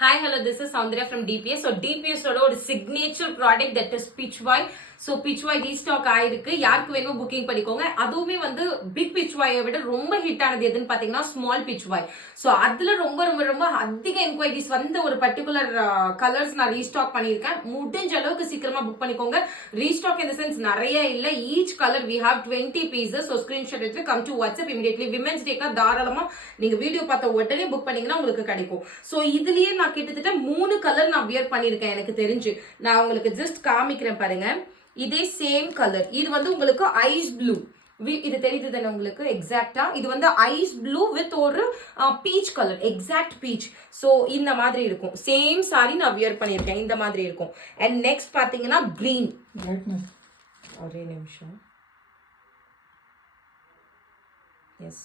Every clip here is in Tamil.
Hi, hello, this is Soundarya from DPS. So DPS ஓட ஒரு signature product that is Pitch Boy. So Pitch Boy restock ஆயிருக்கு. யாருக்கு வேணுமோ புக்கிங் பண்ணிக்கோங்க. அதுவுமே வந்து பிக் Pitch Boy விட ரொம்ப ஹிட் ஆனது எதுன்னு பாத்தீங்கன்னா ஸ்மால் Pitch Boy. So அதுல ரொம்ப ரொம்ப ரொம்ப அதிக என்கொயரிஸ் வந்த ஒரு பர்டிகுலர் கலர்ஸ் நான் ரீஸ்டாக் பண்ணியிருக்கேன். முடிஞ்ச அளவுக்கு சீக்கிரமா புக் பண்ணிக்கோங்க. ரீஸ்டாக் இன் தி சென்ஸ் நிறைய இல்ல. Each colour we have 20 pieces. So screenshot எடுத்து come to WhatsApp immediately. Women's Day-க்கு தாராளமா நீங்க வீடியோ பார்த்த உடனே புக் பண்ணீங்கன்னா உங்களுக்கு கிடைக்கும். So இதுலயே நான் கிட்டத்தட்ட 3 கலர் நான் வியர் பண்ணிருக்கேன் எனக்கு தெரிஞ்சு. நான் உங்களுக்கு ஜஸ்ட் காமிக்கிறேன் பாருங்க. இதே சேம் கலர். இது வந்து உங்களுக்கு ஐஸ் ப்ளூ. இது தெரியுது தானே உங்களுக்கு எக்ஸாக்டா. இது வந்து ஐஸ் ப்ளூ வித் ஒரு peach colour, exact beach. So இந்த மாதிரி இருக்கும். சேம் சாரி நான் வியர் பண்ணியிருக்கேன். இந்த மாதிரி இருக்கும். அண்ட் நெக்ஸ்ட் பாத்தீங்கன்னா கிரீன். ஒரே நிமிஷம். எஸ்.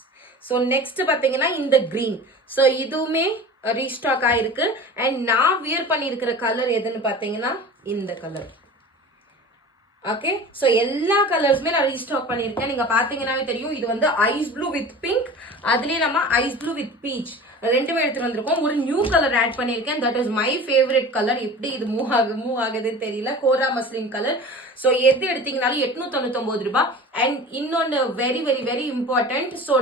ஸோ நெக்ஸ்ட் பாத்தீங்கன்னா இந்த கிரீன். ஸோ இதுவுமே ரீஸ்டாக் ஆயிருக்கு. அண்ட் நான் வியர் பண்ணியிருக்கிற கலர் எதுன்னு பாத்தீங்கன்னா இந்த கலர். ஓகே. ஸோ எல்லா கலர்ஸுமே நான் ரீஸ்டாக் பண்ணியிருக்கேன். நீங்க பாத்தீங்கன்னாவே தெரியும். இது வந்து ஐஸ் ப்ளூ வித் பிங்க், அதுலயே நம்ம ஐஸ் ப்ளூ வித் பீச் ரெண்டுமே எடுத்துட்டு வந்திருக்கோம். ஒரு நியூ கலர் ஆட் பண்ணியிருக்கேன். That is my favourite colour. எப்படி இது மூவ் ஆகுதுன்னு தெரியல. கோரா மஸ்லின் கலர். ஸோ எது எடுத்தீங்கனாலும் 899 ரூபாய். அண்ட் இன்னொன்று very very very important. So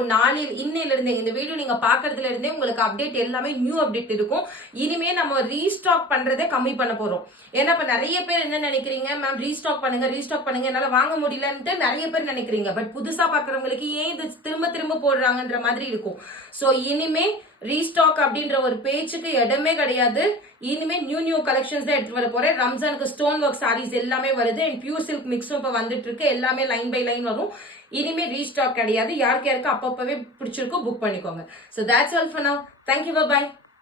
இன்னையில இருந்தே இந்த வீடியோ நீங்க பாக்குறதுல இருந்தே உங்களுக்கு அப்டேட் எல்லாமே நியூ அப்டேட் இருக்கும். இனிமே நம்ம ரீஸ்டாக் பண்றதை கம்மி பண்ண போறோம். ஏன்னா இப்ப நிறைய பேர் என்ன நினைக்கிறீங்க, மேம் ரீஸ்டாக் பண்ணுங்க என்னால வாங்க முடியலன்ட்டு நிறைய பேர் நினைக்கிறீங்க. பட் புதுசா பாக்குறவங்களுக்கு ஏன் இது திரும்ப திரும்ப போடுறாங்கன்ற மாதிரி இருக்கும். ஸோ இனிமே ரீஸ்டாக் அப்படின்ற ஒரு பேச்சுக்கு இடமே கிடையாது. இனிமே நியூ கலெக்ஷன்ஸ் தான் எடுத்து வர போறேன். ரம்ஜானுக்கு ஸ்டோன் ஒர்க் சாரீஸ் எல்லாமே வருது. அண்ட் பியூர் சில்க் மிக்ஸும் இப்ப வந்துட்டு இருக்கு. எல்லாமே லைன் பை லைன் வரும். இனிமே ரீஸ்டாக் கிடையாது. யாருக்கு அப்பப்பவே பிடிச்சிருக்கோ புக் பண்ணிக்கோங்க. So that's all for now. Thank you, by.